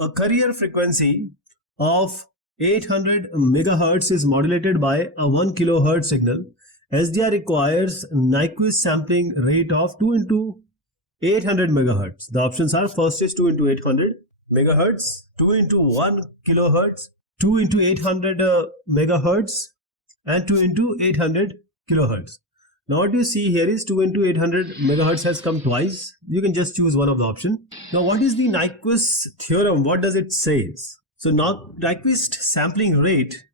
A carrier frequency of 800 megahertz is modulated by a 1 kilohertz signal. SDR requires Nyquist sampling rate of 2 into 800 megahertz. The options are: first is 2 into 800 megahertz, 2 into 1 kilohertz, 2 into 800 megahertz, and 2 into 800 kilohertz. Now what you see here is 2 into 800 megahertz has come twice. You can just choose one of the option. Now what is the Nyquist theorem? What does it say? So now Nyquist sampling rate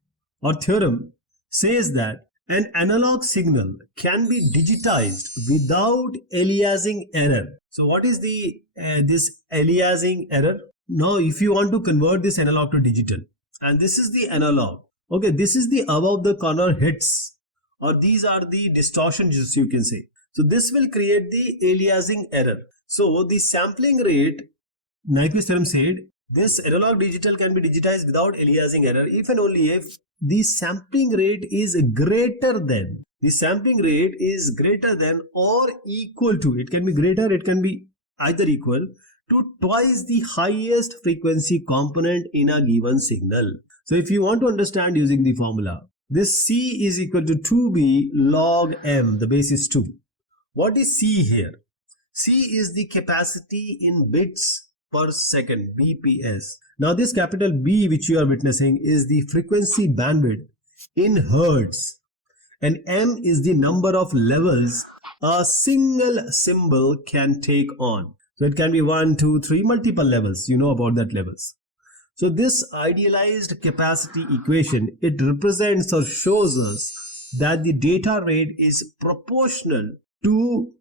or theorem says that an analog signal can be digitized without aliasing error. So what is the this aliasing error? Now if you want to convert this analog to digital, and this is the analog, okay, this is the above the corner hits, or these are the distortions, you can say. So this will create the aliasing error. So the sampling rate, Nyquist theorem said, this analog digital can be digitized without aliasing error if and only if the sampling rate is greater than, or equal to, it can be greater, it can be either equal to twice the highest frequency component in a given signal. So if you want to understand using the formula, this C is equal to 2B log M, the base is 2. What is C here? C is the capacity in bits per second, BPS. Now this capital B which you are witnessing is the frequency bandwidth in hertz, and M is the number of levels a single symbol can take on. So it can be 1, 2, 3, multiple levels. You know about that levels. So this idealized capacity equation, it represents or shows us that the data rate is proportional to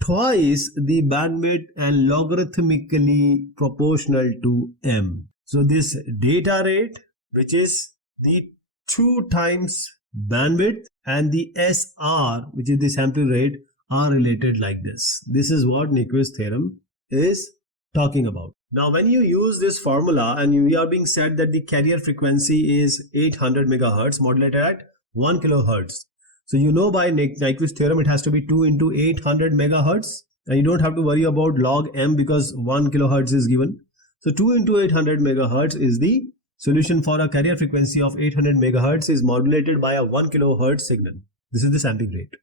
twice the bandwidth and logarithmically proportional to M. So this data rate, which is the 2 times bandwidth, and the SR, which is the sampling rate, are related like this. This is what Nyquist theorem is talking about. Now when you use this formula and you are being said that the carrier frequency is 800 megahertz modulated at 1 kilohertz. So you know by Nyquist theorem it has to be 2 into 800 megahertz, and you don't have to worry about log M because 1 kilohertz is given. So 2 into 800 megahertz is the solution for a carrier frequency of 800 megahertz is modulated by a 1 kilohertz signal. This is the sampling rate.